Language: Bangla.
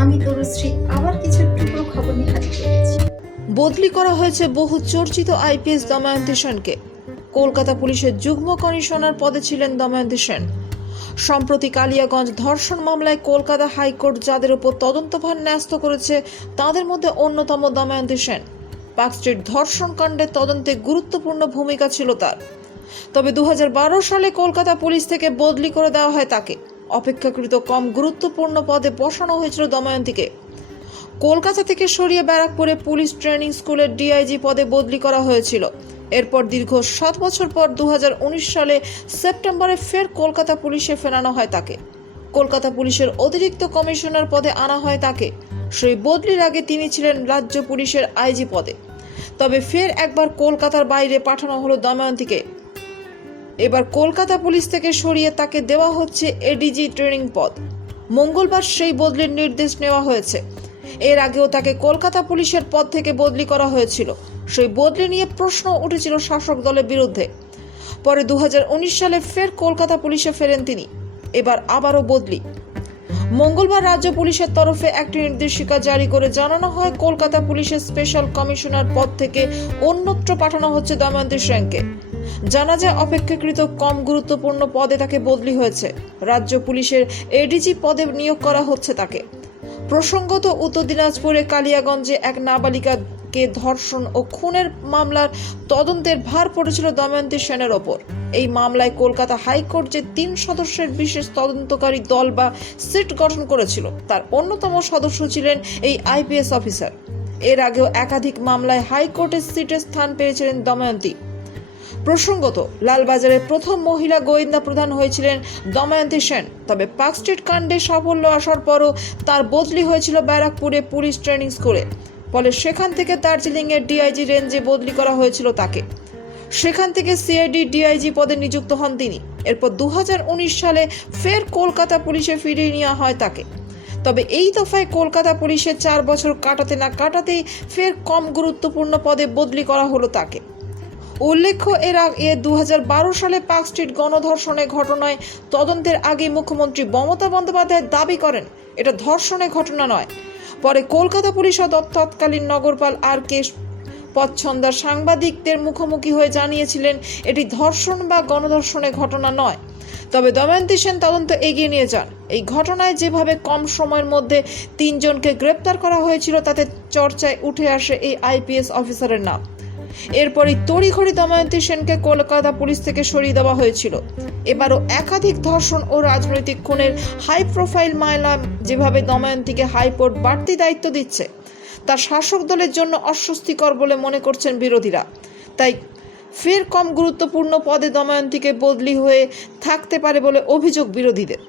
আমি তরুশ্রী আবার কিছু টুকরো খবর নিয়ে হাজির হয়েছি বদলি করা হয়েছে বহু চর্চিত আইপিএস দময়ন্তী সেনকে। কলকাতা পুলিশের যুগ্ম কমিশনার পদে ছিলেন দময়ন্তী সেন। সম্প্রতি কালিয়াগঞ্জ ধর্ষণ মামলায় কলকাতা হাইকোর্ট যাদের উপর তদন্তভার ন্যস্ত করেছে তাদের মধ্যে অন্যতম দময়ন্তী সেন। পার্কস্ট্রিট ধর্ষণ কাণ্ডের তদন্তে গুরুত্বপূর্ণ ভূমিকা ছিল তার। তবে দু হাজার বারো সালে কলকাতা পুলিশ থেকে বদলি করে দেওয়া হয় তাকে। অপেক্ষাকৃত কম গুরুত্বপূর্ণ পদে বসানো হয়েছিল দময়ন্তীকে। কলকাতা থেকে সরিয়ে ব্যারাকপুরে পুলিশ ট্রেনিং স্কুলের ডিআইজি পদে বদলি করা হয়েছিল। এরপর দীর্ঘ সাত বছর পর দু হাজার উনিশ সালে সেপ্টেম্বরে ফের কলকাতা পুলিশে ফেরানো হয় তাকে। কলকাতা পুলিশের অতিরিক্ত কমিশনার পদে আনা হয় তাকে। সেই বদলির আগে তিনি ছিলেন রাজ্য পুলিশের আইজি পদে। তবে ফের একবার কলকাতার বাইরে পাঠানো হলো দময়ন্তীকে। এবার কলকাতা পুলিশ থেকে সরিয়ে তাকে দেওয়া হচ্ছে এডিজি ট্রেনিং পদ। মঙ্গলবার সেই বদলির নির্দেশ নেওয়া হয়েছে। এর আগেও তাকে কলকাতা পুলিশের পদ থেকে বদলি করা হয়েছিল। সেই বদলি নিয়ে প্রশ্ন উঠেছিল শাসক দলের বিরুদ্ধে। পরে দু হাজার উনিশ সালে ফের কলকাতা পুলিশে ফেরেন তিনি। এবার আবারও বদলি। মঙ্গলবার রাজ্য পুলিশের তরফে একটি নির্দেশিকা জারি করে জানানো হয়, কলকাতা পুলিশের স্পেশাল কমিশনার পদ থেকে অন্যত্র পাঠানো হচ্ছে দময়ন্তী সেনকে। জানা যায় অপেক্ষাকৃত কম গুরুত্বপূর্ণ পদে তাকে বদলি হয়েছে। রাজ্য পুলিশের এডিজি পদে নিয়োগ করা হচ্ছে তাকে। প্রসঙ্গত, উত্তর দিনাজপুরে কালিয়াগঞ্জে এক নাবালিকাকে ধর্ষণ ও খুনের মামলার তদন্তের ভার পড়েছিল দময়ন্তী সেনের ওপর। এই মামলায় কলকাতা হাইকোর্ট যে তিন সদস্যের বিশেষ তদন্তকারী দল বা সিট গঠন করেছিল, তার অন্যতম সদস্য ছিলেন এই আইপিএস অফিসার। এর আগেও একাধিক মামলায় হাইকোর্টের সিটে স্থান পেয়েছিলেন দময়ন্তী। প্রসঙ্গত, লালবাজারের প্রথম মহিলা গোয়েন্দা প্রধান হয়েছিলেন দময়ন্তী সেন। তবে পার্কস্ট্রিট কাণ্ডে সাফল্য আসার পরও তার বদলি হয়েছিল ব্যারাকপুরে পুলিশ ট্রেনিং স্কুলে। ফলে সেখান থেকে দার্জিলিংয়ের ডিআইজি রেঞ্জে বদলি করা হয়েছিল তাকে। সেখান থেকে সিআইডি ডিআইজি পদে নিযুক্ত হন তিনি। এরপর দু হাজার উনিশ সালে ফের কলকাতা পুলিশে ফিরিয়ে নেওয়া হয় তাকে। তবে এই দফায় কলকাতা পুলিশের চার বছর কাটাতে না কাটাতেই ফের কম গুরুত্বপূর্ণ পদে বদলি করা হলো তাকে। উল্লেখ্য, এর আগে দু সালে পার্ক স্ট্রিট গণধর্ষণের ঘটনায় তদন্তের আগে মুখ্যমন্ত্রী মমতা বন্দ্যোপাধ্যায় দাবি করেন, এটা ধর্ষণের ঘটনা নয়। পরে কলকাতা পুলিশ ও তৎকালীন নগরপাল আর কে পচ্ছন্দার সাংবাদিকদের মুখোমুখি হয়ে জানিয়েছিলেন, এটি ধর্ষণ বা গণধর্ষণের ঘটনা নয়। তবে দময়ন্তী সেন তদন্ত এগিয়ে নিয়ে যান। এই ঘটনায় যেভাবে কম সময়ের মধ্যে তিনজনকে গ্রেপ্তার করা হয়েছিল, তাতে চর্চায় উঠে আসে এই আইপিএস অফিসারের নাম। এরপরই তড়িঘড়ি দময়ন্তী সেনকে কলকাতা পুলিশ থেকে সরিয়ে দেওয়া হয়েছিল। এবারও একাধিক ধর্ষণ ও রাজনৈতিক খুনের হাই প্রোফাইল মামলা যেভাবে দময়ন্তীকে হাইকোর্ট বাড়তি দায়িত্ব দিচ্ছে, তা শাসক দলের জন্য অস্বস্তিকর বলে মনে করছেন বিরোধীরা। তাই ফের কম গুরুত্বপূর্ণ পদে দময়ন্তীকে বদলি হয়ে থাকতে পারে বলে অভিযোগ বিরোধীদের।